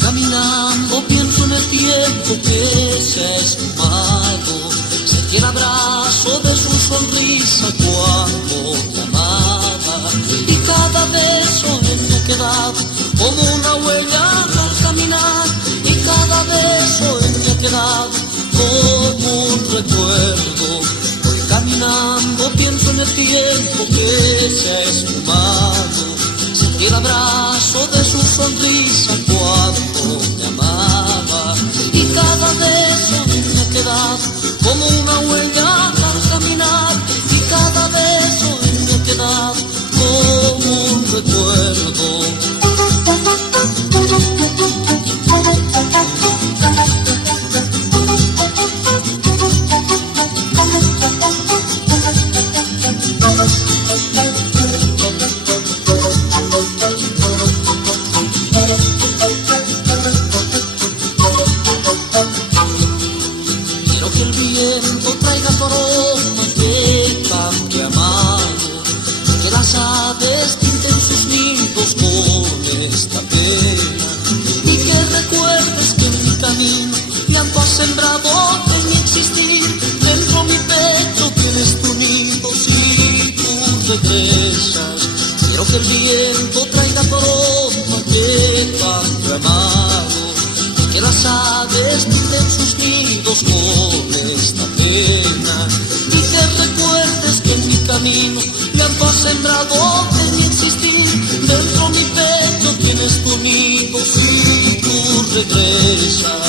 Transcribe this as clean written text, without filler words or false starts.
Caminando pienso en el tiempo que se ha esfumado, sentí el abrazo de su sonrisa cuando te amaba, y cada beso en mí ha quedado como una huella al caminar, y cada beso en mí ha quedado como un recuerdo. Voy caminando, pienso en el tiempo que se ha esfumado, sentí el abrazo de su sonrisa cuando te amaba, y cada beso me ha quedado como una huella al caminar, y cada beso me ha quedado como un recuerdo. Quiero que el viento traiga tu aroma que cambie amado, que las aves pinten sus nidos con esta pena, y que recuerdes que en mi camino llanto has sembrado en mi existir. Dentro mi pecho tienes tu nido si tú regresas. Quiero que el viento traiga tu aroma que cambie amado, que las aves pinten sus nidos con esta pena, y que recuerdes que en mi camino llanto has sembrado en mi existir. Dentro mi pecho tienes tu nido si tú regresas.